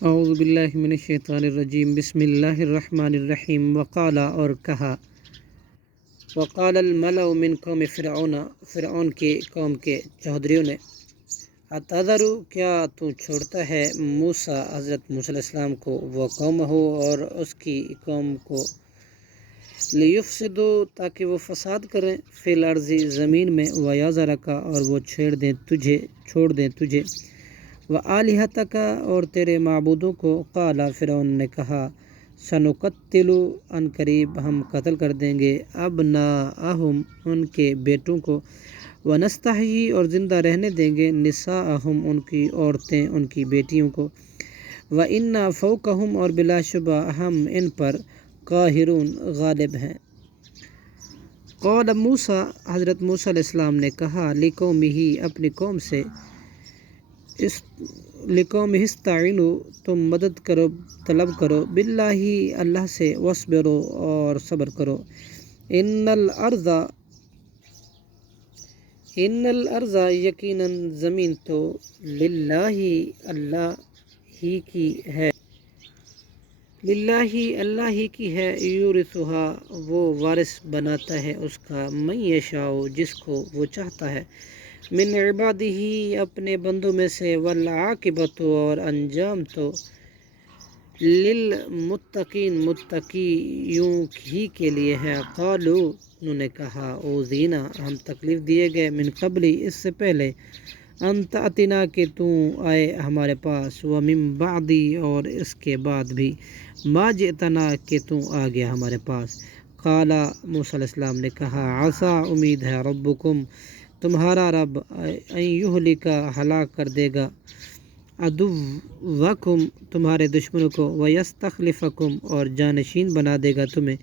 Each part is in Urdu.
اعوذ باللہ من الشیطان الرجیم، بسم اللہ الرحمن الرحیم۔ وقال، اور کہا، وقال الملأ من قوم فرعون، فرعون کی قوم کے چودھریوں نے، اتذرو، کیا تو چھوڑتا ہے موسیٰ، حضرت موسیٰ علیہ السلام کو، وہ قومہ، اور اس کی قوم کو، لیفسدو، تاکہ وہ فساد کریں، فی الارض، زمین میں، ویذرک، اور وہ چھوڑ دیں تجھے، وآلہتک، اور تیرے معبودوں کو۔ قال، فرعون نے کہا، سنقتل، ان قریب ہم قتل کر دیں گے، ابناءہم، ان کے بیٹوں کو، ونستحیی، اور زندہ رہنے دیں گے، نساءہم، ان کی عورتیں، ان کی بیٹیوں کو، وإنا فوقہم، اور بلا شبہ ہم ان پر، قاہرون، غالب ہیں۔ قال موسیٰ، حضرت موسیٰ علیہ السلام نے کہا، لقومہ، اپنی قوم سے، لقومہ استعینوا، تم مدد کرو، طلب کرو، باللہ، اللہ سے، واصبروا، اور صبر کرو، ان الارض، یقیناً زمین تو، للہ، اللہ ہی کی ہے، للہ، اللہ ہی کی ہے، یورثھا، وہ وارث بناتا ہے اس کا، من یشاء، جس کو وہ چاہتا ہے، من عبادہ، اپنے بندوں میں سے، والعاقبۃ، اور انجام تو، للمتقین، متقیوں ہی کے لیے ہے۔ قالوا، انہوں نے کہا، اوذینا، ہم تکلیف دیے گئے، من قبل، اس سے پہلے، ان تأتینا، کہ تو آئے ہمارے پاس، ومن بعد، اور اس کے بعد بھی، ما جئتنا، کہ تو آ گیا ہمارے پاس۔ قال، موسیٰ علیہ السلام نے کہا، عسیٰ، امید ہے، ربکم، تمہارا رب، ان یہلک، ہلاک کر دے گا، عدوکم، تمہارے دشمنوں کو، ویستخلفکم، اور جانشین بنا دے گا تمہیں،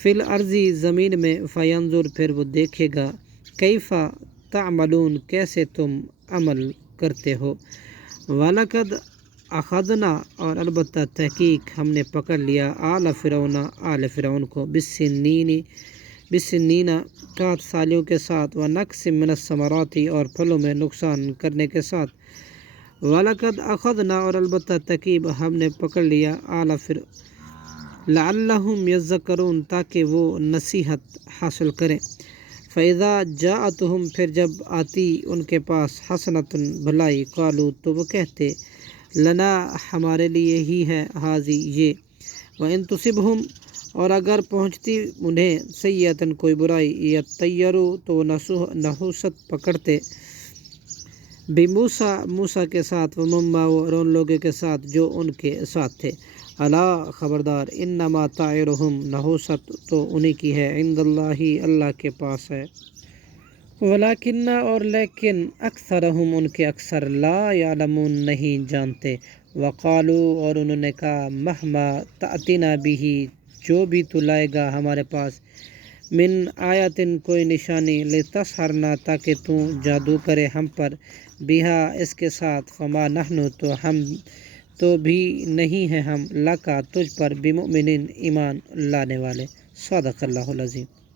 فی الارض، زمین میں، فینظر، پھر وہ دیکھے گا، کیف تعملون، کیسے تم عمل کرتے ہو، وَلَقَدْ أَخَذْنَا، اور البتہ تحقیق ہم نے پکڑ لیا، آل فرعون، آل فرعون کو، بالسنین، 60 سالیوں کے ساتھ، وَنَقْصٍ مِّنَ الثَّمَرَاتِ، اور پھلوں میں نقصان کرنے کے ساتھ، وَلَقَدْ أَخَذْنَا، اور البتہ تحقیق ہم نے پکڑ لیا، آل فرعون، لَعَلَّهُمْ يَذَّكَّرُونَ، تاکہ وہ نصیحت حاصل کریں، فَإِذَا جَاءَتْهُمْ، پھر جب آتی ان کے پاس، حسنۃ، بھلائی، قالوا، تو وہ کہتے، لنا، ہمارے لیے ہی ہے، ہذی، یہ، وَإِن تُصِبْهُمْ، اور اگر پہنچتی انہیں، سیئۃ، کوئی برائی، یطیروا، تو نحوست پکڑتے، بموسیٰ، موسیٰ کے ساتھ، ومن معہ، اور ان لوگوں کے ساتھ جو ان کے ساتھ تھے، الا، خبردار، انما طائرہم، نحوست تو انہی کی ہے، عند اللہ، اللہ کے پاس ہے، ولیکن، اور لیکن، اکثرہم، ان کے اکثر، لا یعلمون، نہیں جانتے، وقالوا، اور انہوں نے کہا، مہما تأتینا بہ، جو بھی تو لائے گا ہمارے پاس، من آیت، کوئی نشانی، لتسحرنا، تاکہ تو جادو کرے ہم پر، بہا، اس کے ساتھ، فما نحن، تو بھی نہیں ہیں ہم، لکا، تجھ پر، بمؤمنین، ایمان لانے والے۔ صدق اللہ العظیم۔